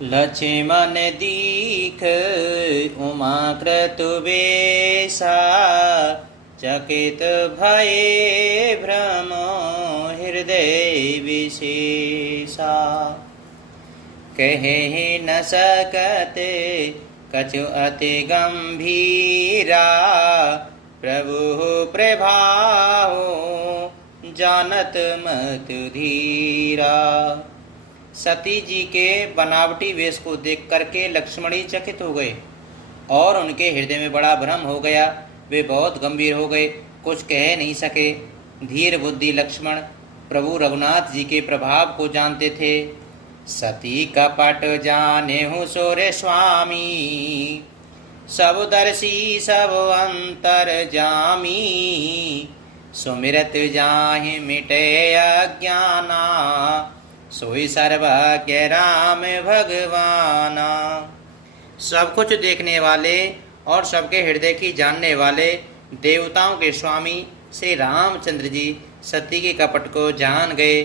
लक्ष्मण दीख उमा क्रतुवेशा चकित भये भ्रम हृदय विशेषा। कहे न सकते कछु अति गंभीरा प्रभु प्रभाहो जानत मत धीरा। सती जी के बनावटी वेश को देख करके लक्ष्मणी चकित हो गए और उनके हृदय में बड़ा भ्रम हो गया। वे बहुत गंभीर हो गए, कुछ कह नहीं सके। धीर बुद्धि लक्ष्मण प्रभु रघुनाथ जी के प्रभाव को जानते थे। सती कपट जाने हूँ सोरे स्वामी सब दर्शी सब अंतर जामी। सुमिरत जाहि मिटे अज्ञाना सोई सर्वज्ञ राम भगवाना। सब कुछ देखने वाले और सबके हृदय की जानने वाले देवताओं के स्वामी श्री रामचंद्र जी सती के कपट को जान गए।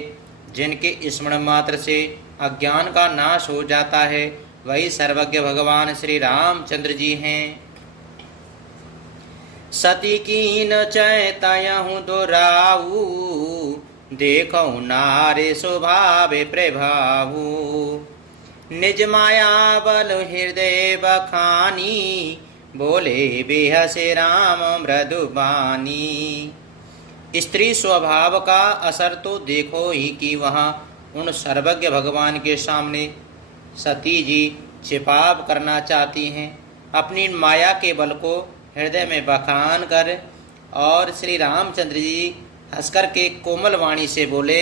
जिनके स्मरण मात्र से अज्ञान का नाश हो जाता है वही सर्वज्ञ भगवान श्री रामचंद्र जी हैं। सती कीन चैतयहु दोराऊ देखो नारे स्वभाव प्रभावु। निज माया बल हृदय बखानी बोले बेहसे राम मृदुबानी। स्त्री स्वभाव का असर तो देखो ही कि वहाँ उन सर्वज्ञ भगवान के सामने सती जी छिपाव करना चाहती हैं। अपनी माया के बल को हृदय में बखान कर और श्री रामचंद्र जी हंसकर के कोमल वाणी से बोले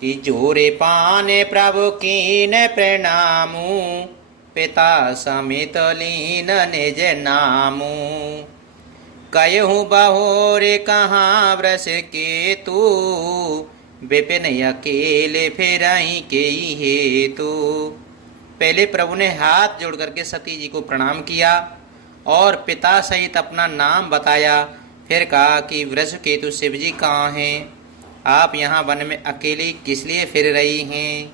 कि जोरे पाने प्रभु कीन प्रणामु पिता समित लीन निज नामु। कयहु बहोरे कहाँ व्रस के तू विपिन अकेले फिरहि के हेतु। पहले प्रभु ने हाथ जोड़ करके सती जी को प्रणाम किया और पिता सहित अपना नाम बताया। फिर कहा कि वृषकेतु शिव जी कहाँ हैं, आप यहाँ वन में अकेली किस लिए फिर रही हैं।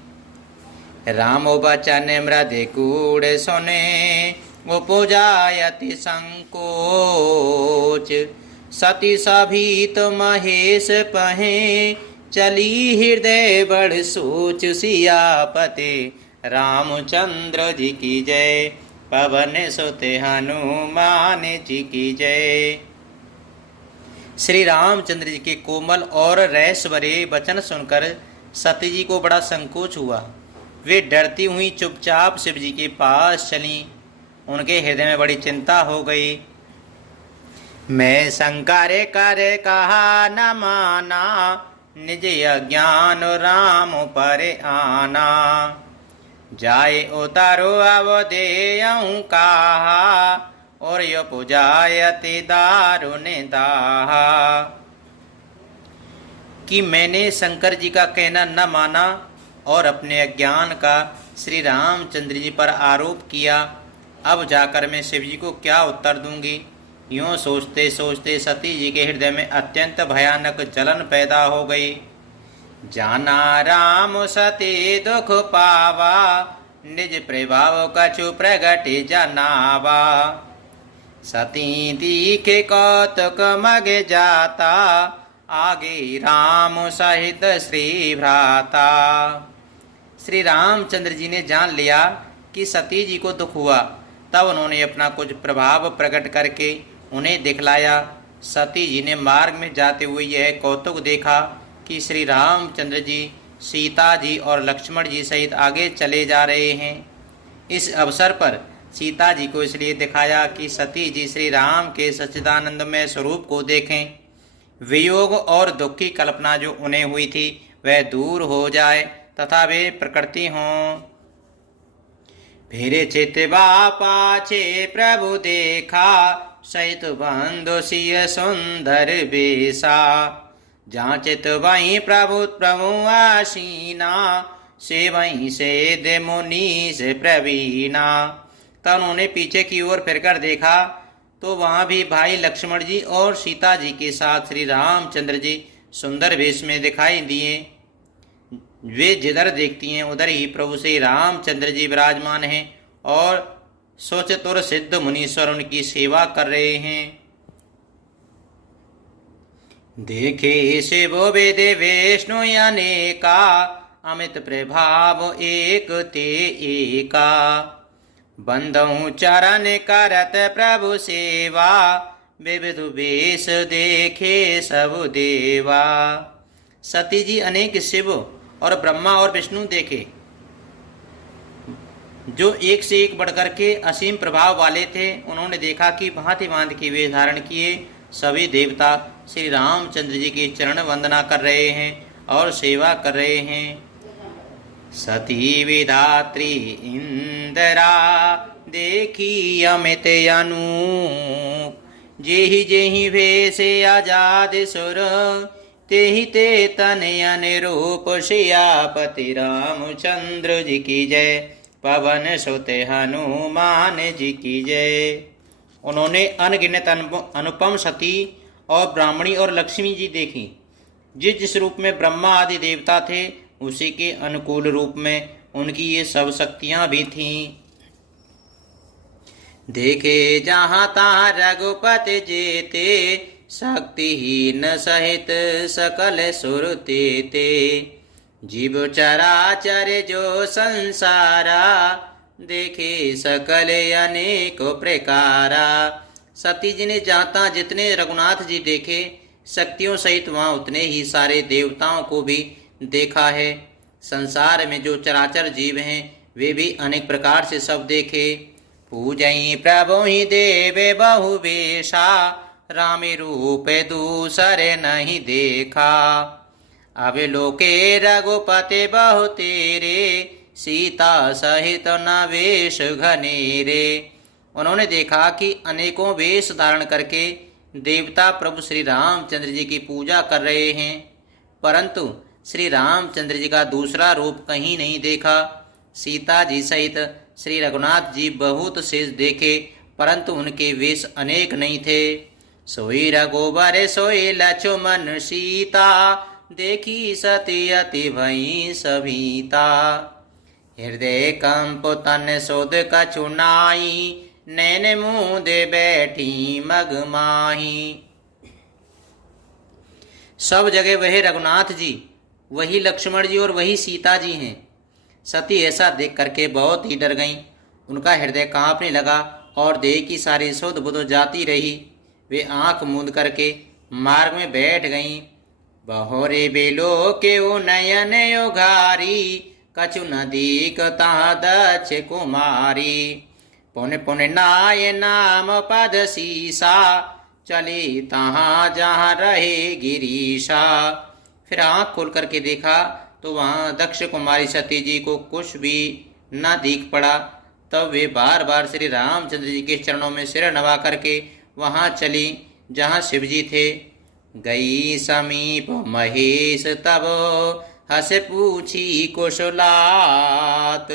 रामो बचन मृदु कूढ़ सुने उपजायति संकोच। सती सभीत महेश पहे चली हृदय बड़ सोच। सियापते रामचंद्र जी की जय पवन सुते हनुमान जी की जय। श्री रामचंद्र जी के कोमल और रैश्वरे वचन सुनकर सती जी को बड़ा संकोच हुआ। वे डरती हुई चुपचाप शिव जी के पास चलीं। उनके हृदय में बड़ी चिंता हो गई। मैं शंकर कर कहा न माना निज अज्ञान राम पर आना। जाए उतारो अवधेयं कहा और यो पुजायति दारुण दाहा। कि मैंने शंकर जी का कहना न माना और अपने अज्ञान का श्री रामचंद्र जी पर आरोप किया। अब जाकर मैं शिव जी को क्या उत्तर दूंगी। यूँ सोचते सोचते सती जी के हृदय में अत्यंत भयानक जलन पैदा हो गई। जाना राम सती दुख पावा निज प्रभाव कछु प्रगट जनावा। सती दीखे कौतुक मग जाता आगे राम सहित श्री भ्राता। श्री रामचंद्र जी ने जान लिया कि सती जी को दुख हुआ। तब उन्होंने अपना कुछ प्रभाव प्रकट करके उन्हें दिखलाया। सती जी ने मार्ग में जाते हुए यह कौतुक देखा कि श्री रामचंद्र जी सीता जी और लक्ष्मण जी सहित आगे चले जा रहे हैं। इस अवसर पर सीता जी को इसलिए दिखाया कि सती जी श्री राम के सच्चिदानंदमय स्वरूप को देखें। वियोग और दुख की कल्पना जो उन्हें हुई थी वह दूर हो जाए तथा वे प्रकृति हों। फिर चितवा पाछे प्रभु देखा सहित बंधु सिय सुंदर बेसा। जहाँ चित वहीं प्रभु प्रभु आसीना से वहीं से दे मुनि से प्रवीणा। तब उन्होंने पीछे की ओर फिरकर देखा तो वहाँ भी भाई लक्ष्मण जी और सीता जी के साथ श्री रामचंद्र जी सुंदर वेश में दिखाई दिए। वे जिधर देखती हैं उधर ही प्रभु श्री रामचंद्र जी विराजमान हैं और सोचतुर सिद्ध मुनीश्वर उनकी सेवा कर रहे हैं। देखे शिव वेद विष्णु अनेका, अमित प्रभाव एक ते एका। बंदहु चरण करत प्रभु सेवा, विविध वेश देखे सब देवा। सती जी अनेक शिव और ब्रह्मा और विष्णु देखे, जो एक से एक बढ़कर के असीम प्रभाव वाले थे। उन्होंने देखा कि भांति भांति के वेश धारण किए सभी देवता श्री रामचंद्र जी की चरण वंदना कर रहे हैं और सेवा कर रहे हैं। सती विधात्री इंदिरा, देखी अमित अनूप। जेहि जेहि भेष आजाद सुर, तेहि ते तन अनुरूप। सियापति रामचंद्र जी की जय, पवन सुत हनुमान जी की जय। उन्होंने अनगिनत अनुपम सती और ब्राह्मणी और लक्ष्मी जी देखी। जिस जिस रूप में ब्रह्मा आदि देवता थे, उसी के अनुकूल रूप में उनकी ये सब शक्तियां भी थीं। देखे जहाँ तहाँ रघुपति जेते, शक्तिहीन सहित सकल सुर तेते। जीव चराचर जो संसारा, देखे सकल अनेक प्रकारा। सती जी ने जहाँ तहाँ जितने रघुनाथ जी देखे, शक्तियों सहित वहाँ उतने ही सारे देवताओं को भी देखा है। संसार में जो चराचर जीव हैं, वे भी अनेक प्रकार से सब देखे। पूजई प्रभु ही देवे बहु वेशा, रामे रूप दूसरे नहीं देखा। अब लोके रघुपति बहु तेरे, सीता सहित न वेश घनेरे। उन्होंने देखा कि अनेकों वेश धारण करके देवता प्रभु श्री रामचंद्र जी की पूजा कर रहे हैं, परंतु श्री रामचंद्र जी का दूसरा रूप कहीं नहीं देखा। सीता जी सहित श्री रघुनाथ जी बहुत शेष देखे, परंतु उनके वेश अनेक नहीं थे। सोई रघुबर सोई लक्ष्मण सीता, देखी सती अति भई सभीता। हृदय कंप तन शोध कछु नाई, नैन मूंदे बैठी मगमाही। सब जगह वही रघुनाथ जी, वही लक्ष्मण जी और वही सीता जी हैं। सती ऐसा देख करके बहुत ही डर गईं। उनका हृदय कांपने लगा और देह की सारी सुध बुध जाती रही। वे आंख मूंद करके मार्ग में बैठ गईं। बहोरे बेलो के ओ नयन उघारी, कछु न दीक ता दक्ष कुमारी। पुन पुन नाय नाम पद सीसा, चली तहाँ जहाँ रहे गिरीशा। फिर आंख खोल करके देखा तो वहाँ दक्ष कुमारी सती जी को कुछ भी न दिख पड़ा। तब वे बार बार श्री रामचंद्र जी के चरणों में सिर नवा करके वहाँ चली जहाँ शिव जी थे। गई समीप महेश तब, हस पूछी कुशलात।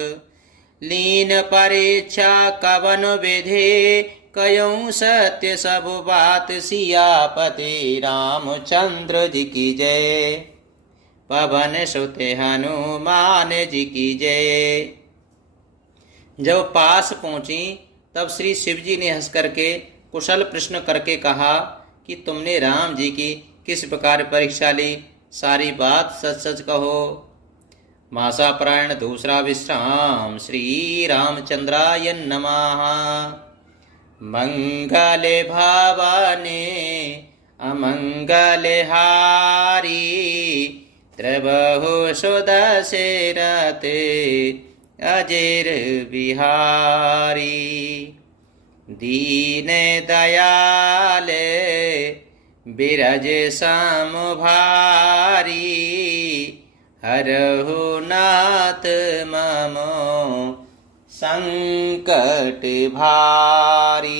लीन परीक्षा कवन विधे, कयऊँ सत्य सब बात। सियापति रामचंद्र जी की जय, पवन सुत हनुमान जी की जय। जब पास पहुंची तब श्री शिव जी ने हंस करके कुशल प्रश्न करके कहा कि तुमने राम जी की किस प्रकार परीक्षा ली, सारी बात सच सच कहो। मासा प्राण दूसरा विश्राम, श्री रामचंद्राय नमः। मंगल भावने अमंगल हारी, त्रिबहु सुदशरथ अजिर बिहारी। दीन दयाल बिरज सम भारी, हरहु नाथ मम संकट भारी।